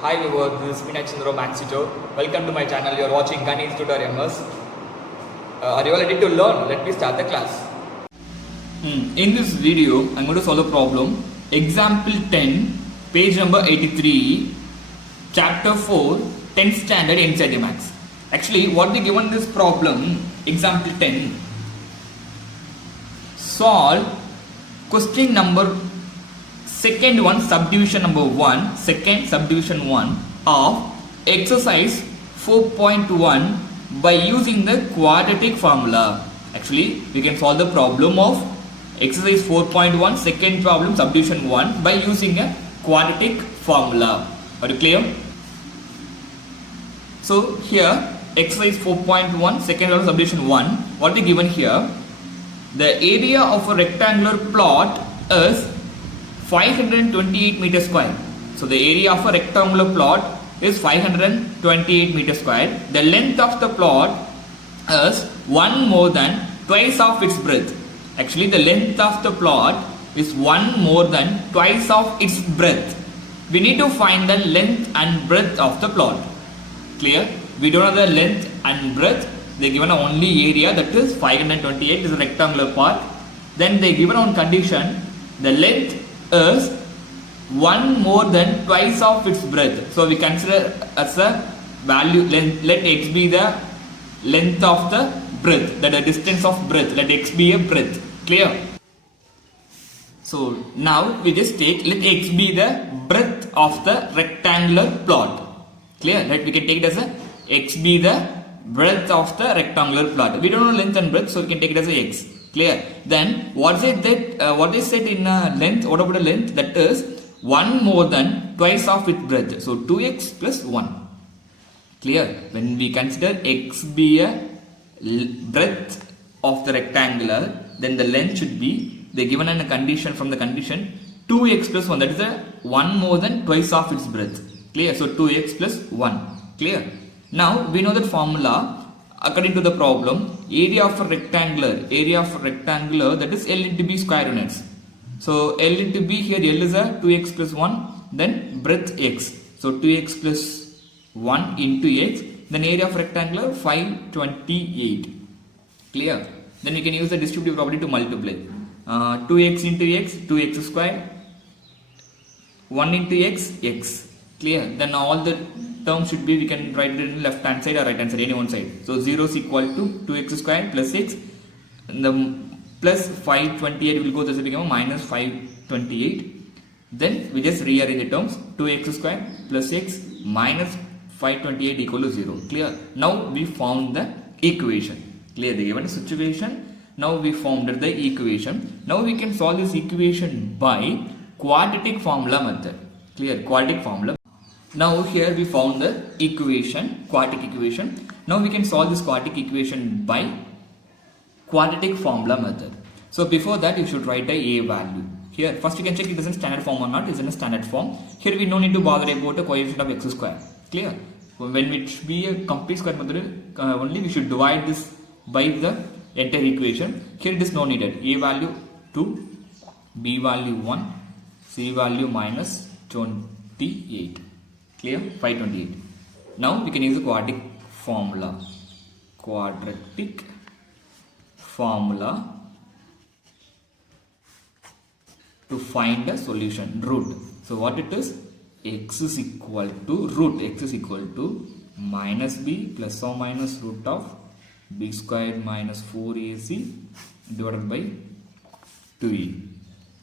Hi viewers, this is Minachandra Maxito. Welcome to my channel. You are watching Ganesh Tutorials. Are you all ready to learn? Let me start the class. In this video, I'm going to solve a problem. Example 10, page number 83, chapter 4, 10th standard NCERT Maths. Actually, what they given this problem, example 10, solve question number second one, subdivision number 1, second subdivision 1 of exercise 4.1 by using the quadratic formula. Actually, we can solve the problem of exercise 4.1, second problem, subdivision 1 by using a quadratic formula. Are you clear? So here, exercise 4.1, second problem, subdivision 1, what is given here? The area of a rectangular plot is 528 meter square. So the area of a rectangular plot is 528 meter square. The length of the plot is 1 more than twice of its breadth. Actually, the length of the plot is 1 more than twice of its breadth. We need to find the length and breadth of the plot. Clear? We don't know the length and breadth. They given only area, that is 528 is a rectangular part. Then they given on condition the length is 1 more than twice of its breadth. So we consider as a value, let x be the length of the breadth, that the distance of breadth, let x be a breadth. Clear? So now we just take, let x be the breadth of the rectangular plot. Clear? Right? We can take it as a x be the breadth of the rectangular plot. We don't know length and breadth, so we can take it as a x. Clear? Then what they said in length, what about the length? That is 1 more than twice of its breadth. So 2x plus 1. Clear? When we consider x be a breadth of the rectangular, then the length should be, they given in a condition, from the condition 2x plus 1, that is the 1 more than twice of its breadth. Clear? So 2x plus 1. Clear? Now we know that formula. According to the problem, area of a rectangular, that is L into B square units. So L into B, here L is a 2x plus 1, then breadth x. So 2x plus 1 into x, then area of rectangular 528. Clear? Then you can use the distributive property to multiply. 2x into x, 2x square, 1 into x, x. Clear? Then all the terms should be, we can write it in left hand side or right hand side, any one side. So 0 is equal to 2x square plus x, and the plus 528 will go, this will become a minus 528. Then we just rearrange the terms, 2x square plus x minus 528 equal to 0. Clear? Now we found the equation. Clear? The given situation, now we formed the equation. Now we can solve this equation by quadratic formula method. Clear? Quadratic formula. Now here we found the equation, quadratic equation. Now we can solve this quadratic equation by quadratic formula method. So before that you should write a value. Here first you can check it is in standard form or not. It is in a standard form. Here we no need to bother about a coefficient of x square. Clear? When it should be a complete square method, only we should divide this by the entire equation. Here it is no needed. A value 2, B value 1, C value minus 28. Clear? 528. Now we can use the quadratic formula. Quadratic formula to find a solution, root. So what it is? X is equal to root. X is equal to minus b plus or minus root of b squared minus 4ac divided by 2e.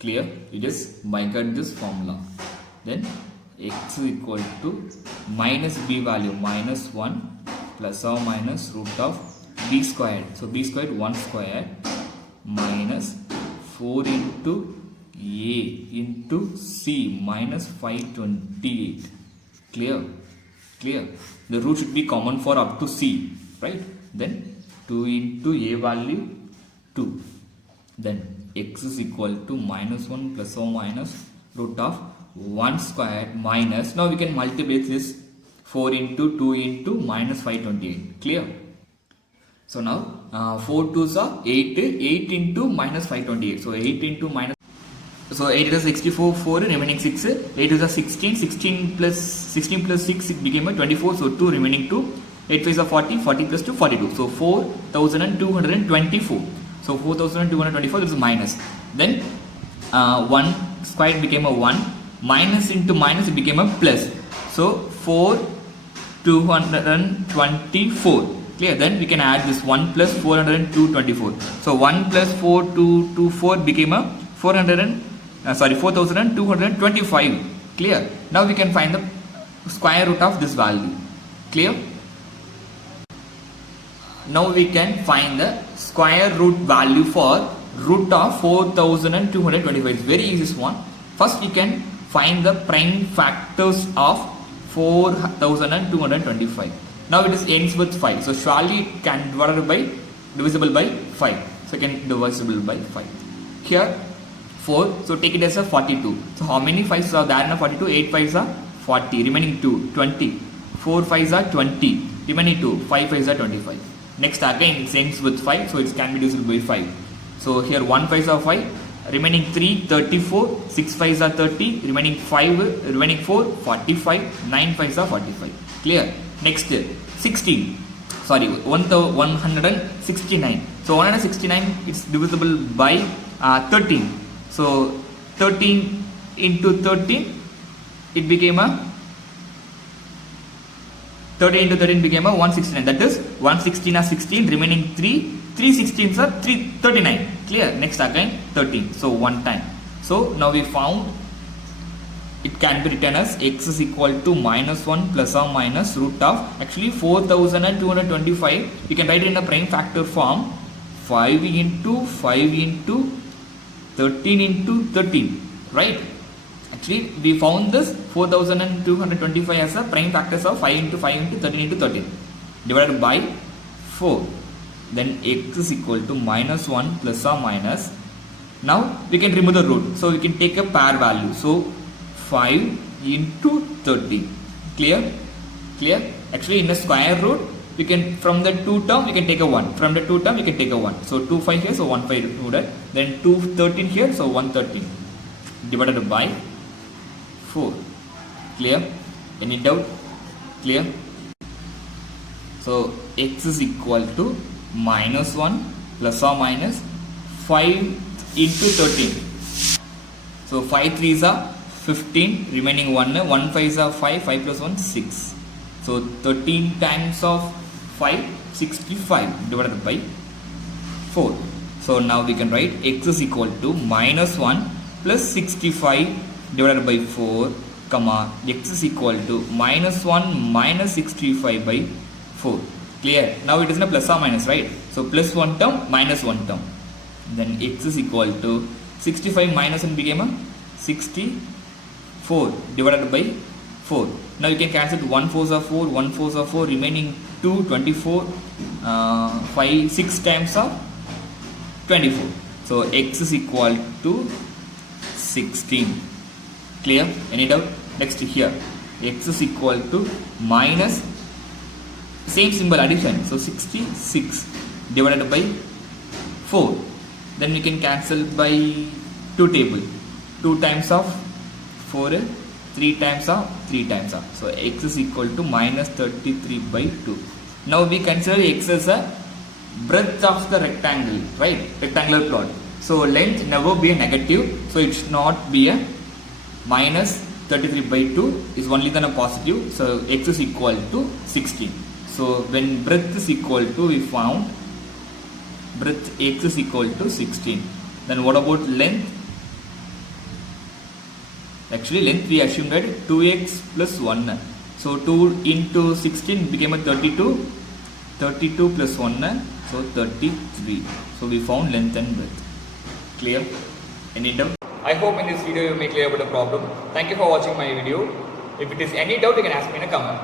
Clear? You just bycut this formula. Then x is equal to minus b value minus 1 plus or minus root of b squared. So b squared 1 squared minus 4 into a into c minus 528. Clear? Clear? The root should be common for up to c, right? Then 2 into a value 2. Then x is equal to minus 1 plus or minus root of 1 squared minus, now we can multiply this 4 into 2 into minus 528. Clear? So now 4 2s are 8, 8 into minus 528. So 8 into minus So 8 is 64, 4 remaining 6, 8 is 16, 16 plus 6 it became a 24, so 2 remaining 2, 8 5 is 40, 40 plus 2 42, so 4224. So 4224 is minus. Then 1 squared became a 1, minus into minus it became a plus. So 4224. Clear? Then we can add this 1 plus 424. So 1 plus 4224 became a 4225. Clear? Now we can find the square root of this value. Clear? Now we can find the square root value for root of 4225. It's very easy one. First we can find the prime factors of 4225. Now it is ends with 5. So surely it can divisible by 5. So it can divisible by 5. Here 4. So take it as a 42. So how many 5s are there in a 42? 8 5s are 40. Remaining 2 20. 4 5s are 20. Remaining 2 5 5s are 25. Next again it ends with 5. So it can be divisible by 5. So here 1 5s are 5. Remaining 3 34. 6 5s are 30. Remaining 4 45. 9 5s are 45. Clear? Next 16. Sorry, 169. So 169 is divisible by 13. So 13 into 13 it became a 13 into 13 became a 169. That is 116 are 16. Remaining 3 16s are 39. Clear? Next again 13. So 1 time. So now we found it can be written as x is equal to minus 1 plus or minus root of actually 4225. You can write it in a prime factor form 5 into 5 into 13 into 13, right? Actually we found this 4225 as a prime factors of 5 into 5 into 13 into 13 divided by 4. Then x is equal to minus 1 plus or minus. Now we can remove the root, so we can take a pair value. So 5 into 30. Clear? Clear? Actually in the square root we can, from the 2 term we can take a 1. From the 2 term we can take a 1. So 2 5 here, so 1 5 removed. Then 2 13 here, so 113 divided by 4. Clear? Any doubt? Clear? So x is equal to minus 1 plus or minus 5 into 13. So 5 3s are 15, remaining 1 5s are 5, 5 plus 1 6. So 13 times of 5 65 divided by 4. So now we can write x is equal to minus 1 plus 65 divided by 4 comma x is equal to minus 1 minus 65 by 4. Clear? Now it is in a plus or minus, right? So plus 1 term minus 1 term. Then x is equal to 65 minus 1 became a 64 divided by 4. Now you can cancel 1 4s are 4, 1 4s are 4, remaining 2 24, 5 6 times of 24. So x is equal to 16. Clear? Any doubt? Next here x is equal to minus same symbol addition, so 66 divided by 4. Then we can cancel by 2 table, 2 times of 4, 3 times of 3 times of. So x is equal to minus 33 by 2. Now we consider x as a breadth of the rectangle, right? Rectangular plot. So length never be a negative, so it should not be a minus 33 by 2 is only then a positive. So x is equal to 16. So when breadth is equal to, we found breadth x is equal to 16. Then what about length? Actually length we assumed that 2x plus 1. So 2 into 16 became a 32. 32 plus 1, so 33. So we found length and breadth. Clear? Any doubt? I hope in this video you may clear about the problem. Thank you for watching my video. If it is any doubt, you can ask me in a comment.